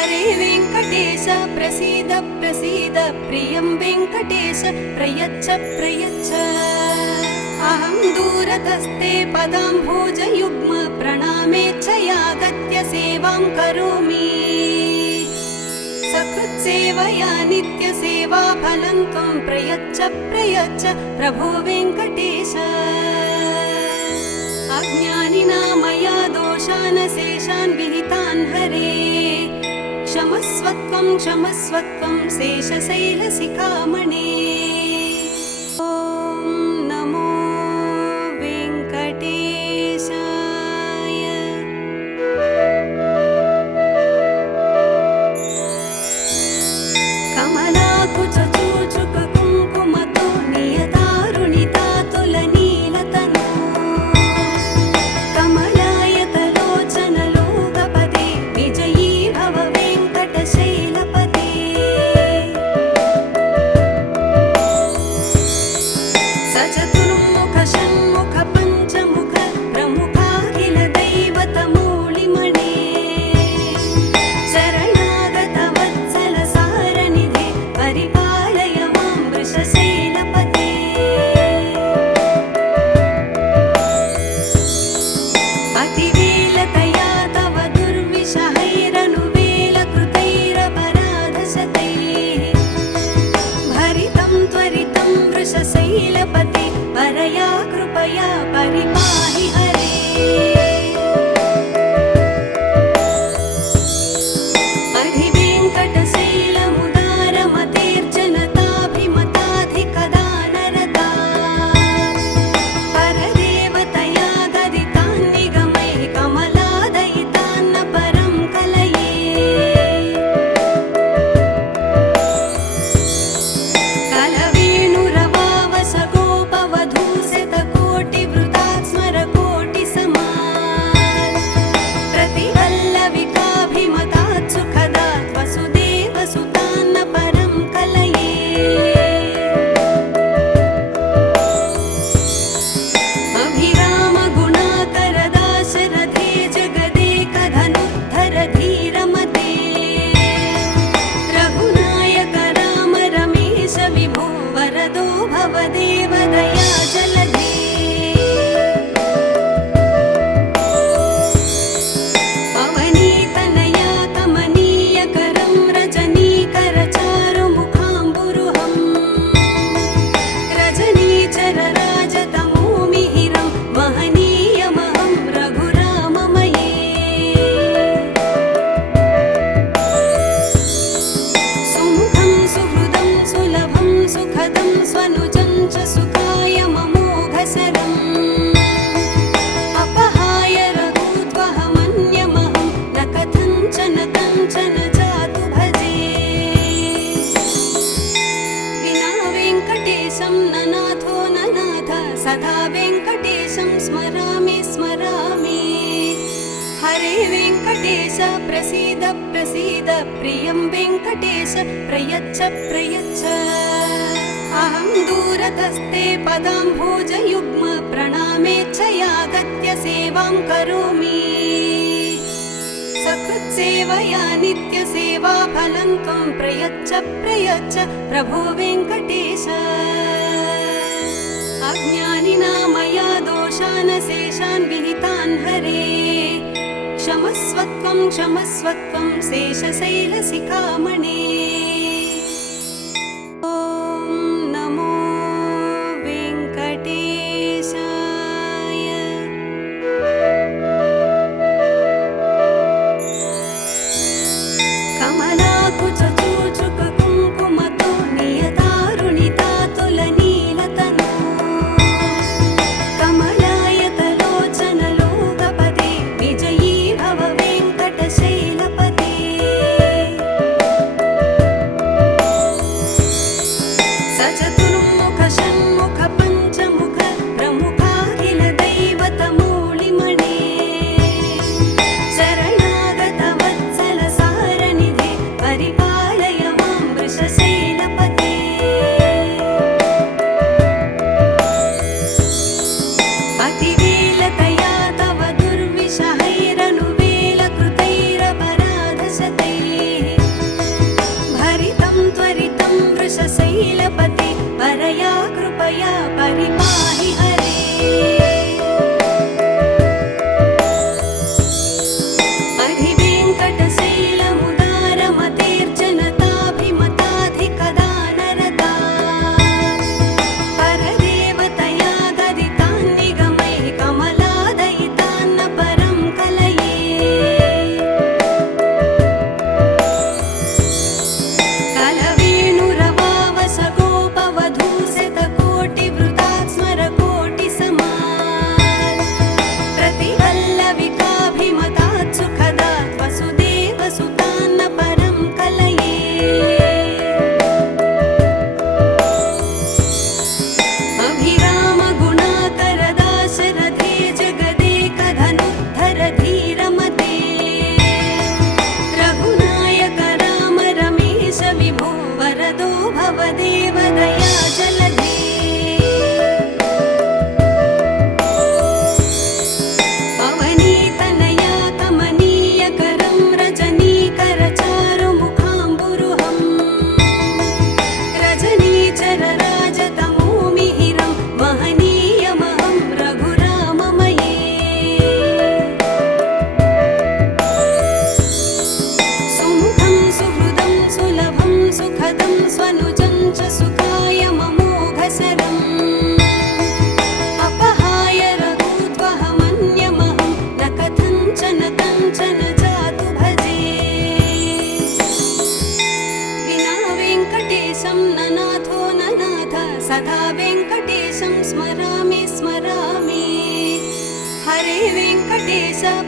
हरे वेङ्कटेश प्रसीद प्रसीद प्रियं वेङ्कटेश प्रयच्छ प्रयच्छ अहं दूरतस्ते पदाम्भोजयुग्म प्रणामेच्छयागत्य सेवां करोमि सकृत्सेवया नित्यसेवा फलं त्वं प्रयच्छ प्रयच्छ प्रभो वेङ्कटेश अज्ञानिना मया दोषान् शेषान् विहितान् हरे क्षमस्वत्वं क्षमस्वत्वं शेषशैलशिखामणे ॐ नमो वेङ्कटेशाय कमलाकुचूचुककुङ्कुमतो नियतारुणितातुलनीलतनु कमलायतलोचनलोकपदे विजयी भव वेङ्कटशैलपते सचतुर्मुख षण्मुख पञ्चमुख प्रमुखाखिल दैवतमूलिमणे शरणागत वत्सल सारनिधे परिपालय मां वृषशैलपते अतिवेलतया तव दुर्विषहैरनुवेलकृतैरपराधशतैः भरितं त्वरितं वृषशैलपते परया कृपया परिपाहि हरे अधिवेङ्कटशैलमुदारमतेर्जनताभिमताधिकदानरता परदेवतया गदितान्निगमैः कमलादयितान्न परं कलये कलवेणुरवावसगोपवधूशतकोटिवृतात् स्मरकोटिसमात् प्रतिवल्लविकाभिमतात् सुखदात् वसुदेवसुतान्न परं कलये अभिरामगुणाकरदाशरथे जगदेकधनुद्धर धीरमते रघुनायक राम रमेश विभो वरदो भवदेव दया जलधे अवनीतनया कमनीयकरं रजनीकरचारुमुखाम्बुरुहं रजनीचरराजतमोमिहिरं महनीयमहं रघुराममये सुमुखं सुहृदं सुलभं सुखदं स्वनुजं च सुखाय ममोघसरम् अपहाय रघुत्वहमन्यमहं न कथञ्चन कञ्चन जातु भजे विना वेङ्कटेशं न नाथो न नाथ सदा वेङ्कटेशं स्मरामि स्मरामि हरे वेङ्कटेश प्रसीद प्रसीद प्रियं वेङ्कटेश प्रयच्छ प्रयच्छ अहं दूरतस्ते पदाम्भोजयुग्म प्रणामेच्छयागत्य सेवां करोमि सकृत्सेवया नित्यसेवा फलं त्वं प्रयच्छ प्रयच्छ प्रभो वेङ्कटेश अज्ञानिना मया दोषान् शेषान् विहितान् हरे क्षमस्वत्वं क्षमस्वत्वं शेषशैलशिखामणे ॐ नमो वेङ्कटेशाय कमलाकुचूचुककुङ्कुमतो नियतारुणितातुलनीलतनु कमलायतलोचनलोकपदे विजयी भव वेङ्कटशैलपते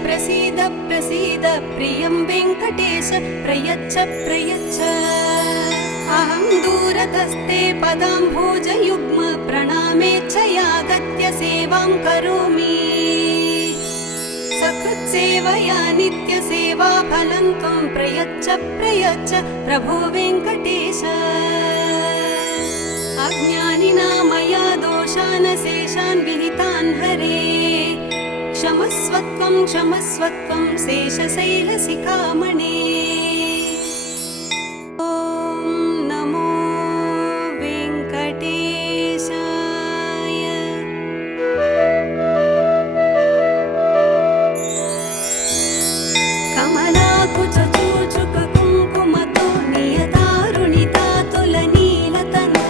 प्रसीद प्रसीद प्रियं वेङ्कटेश प्रयच्छ प्रयच्छ अहं दूरतस्ते पदाम्भोजयुग्म प्रणामेच्छयागत्य सेवां करोमि सकृत्सेवया नित्यसेवाफलं त्वं प्रयच्छ प्रयच्छ प्रभो वेङ्कटेश अज्ञानिना मया दोषान् शेषान् विहितान् हरे क्षमस्वत्वं क्षमस्वत्वं शेषशैलशिखामणे ॐ नमो वेङ्कटेशाय कमलाकुचूचुककुङ्कुमतो नियतारुणितातुलनीलतनो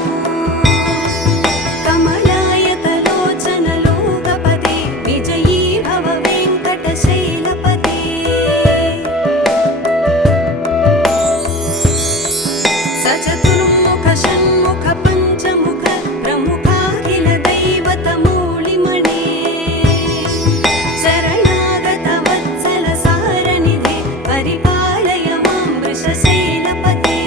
कमलायतलोचनलोकपदे विजयी भव वेङ्कटशैलपते सचतुर्मुख षण्मुख पञ्चमुख प्रमुखाखिल दैवतमूलिमणे शरणागत वत्सल सारनिधे परिपालय मां वृषशैलपते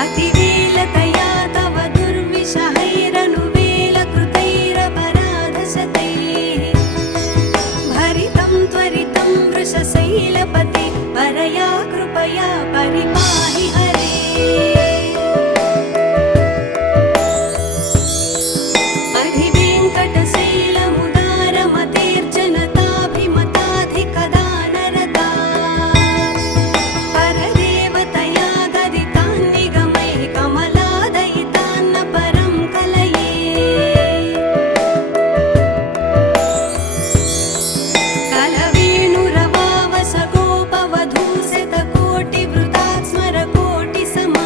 अतिवेलतया तव दुर्विषहैरनुवेलकृतैरपराधशतैः भरितं त्वरितं वृषशैलपते परया कृपया परिपाहि हरे अधिवेङ्कटशैलमुदारमतेर्जनताभिमताधिकदानरता परदेवतया गदितान् निगमैः कमलादयितान्न परं कलये कलवेणुरवावसगोपवधूशतकोटिवृतात् स्मरकोटिसमात्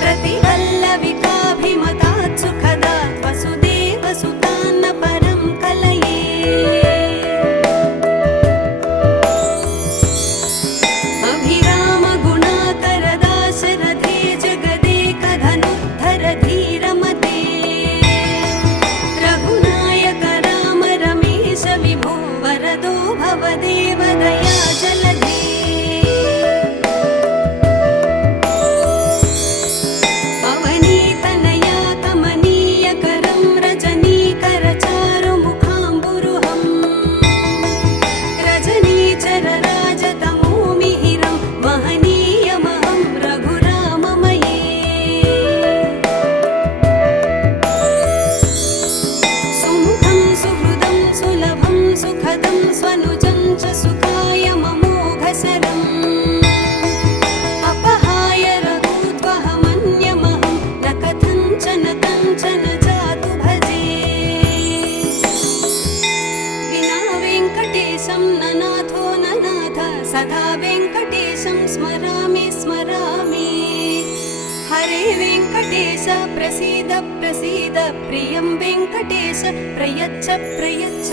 प्रतिवल्लविकाभिमतात् सुखदात् वसुदेवसुतान्न परं कलये अभिरामगुणाकरदाशरथे जगदेकधनुद्धर धीरमते रघुनायक राम रमेश विभो वरदो भवदेव दया जलधे अवनीतनया कमनीयकरं रजनीकरचारुमुखाम्बुरुहं रजनीचरराजतमोमिहिरं महनीयमहं रघुराममये सुमुखं सुहृदं सुलभं सुखदं स्वनुजं च सुखाय ममोघसरम् अपहाय रघूद्वहमन्यमहं न कथञ्चन कञ्चन जातु भजे विना वेङ्कटेशं न नाथो न नाथ सदा वेङ्कटेशं स्मरामि स्मरामि हरे वेङ्कटेश प्रसीद प्रसीद प्रियं वेङ्कटेश प्रयच्छ प्रयच्छ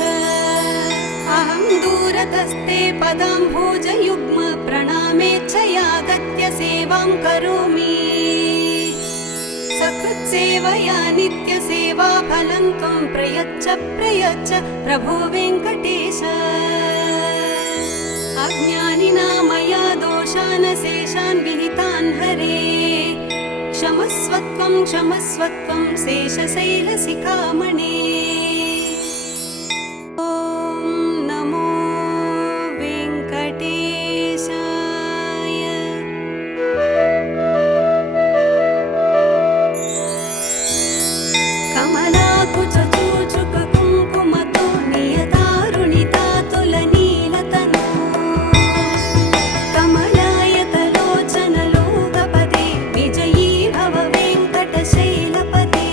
अहं दूरतस्ते पदाम्भोजयुग्म प्रणामेच्छयागत्य सेवां करोमि सकृत्सेवया नित्यसेवाफलं त्वं प्रयच्छ प्रयच्छ प्रभो वेङ्कटेश अज्ञानिना मया दोषान् शेषान् विहितान् हरे क्षमस्वत्वं क्षमस्वत्वं शेषशैलशिखामणे ॐ नमो वेङ्कटेशाय कमलाकुचूचुककुङ्कुमतो नियतारुणितातुलनीलतनो कमलायतलोचनलोकपदे विजयी भव वेङ्कटशैलपते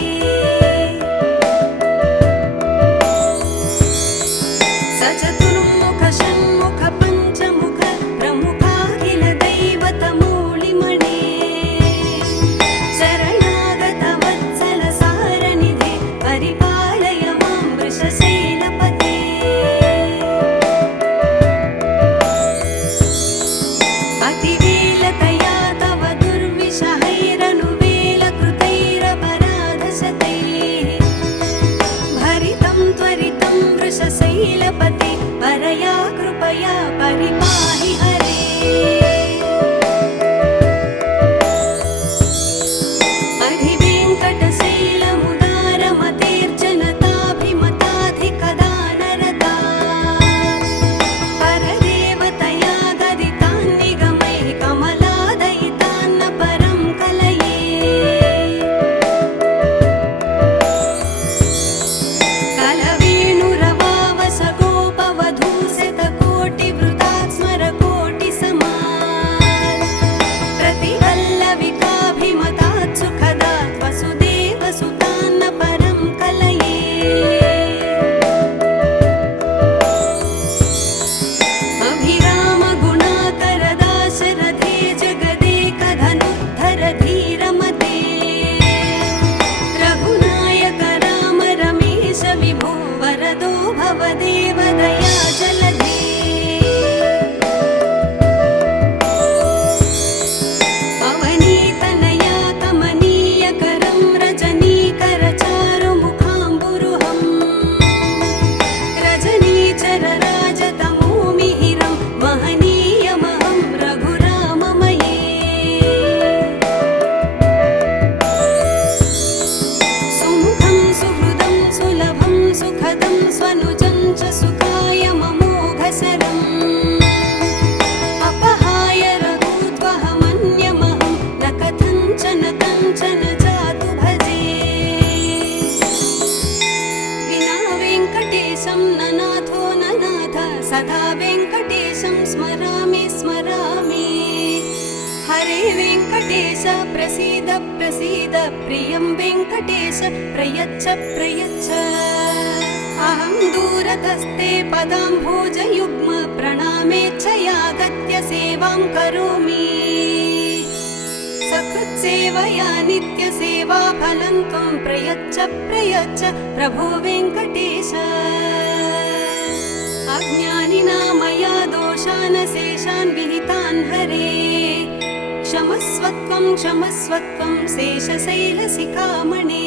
वेङ्कटेशं ननाथो ननाथ सदा वेङ्कटेशं स्मरामि स्मरामि हरे वेङ्कटेश प्रसीद प्रसीद प्रियं वेङ्कटेश प्रयच्छ प्रयच्छ अहं दूरतस्ते पदाम्भोजयुग्म प्रणामेच्छयागत्य सेवां करोमि सकृत्सेवया नित्यसेवा फलं त्वं प्रयच्छ प्रयच्छ प्रभो वेङ्कटेश अज्ञानिना मया दोषान् शेषान् विहितान् हरे क्षमस्वत्वं शेषशैलशिखामणे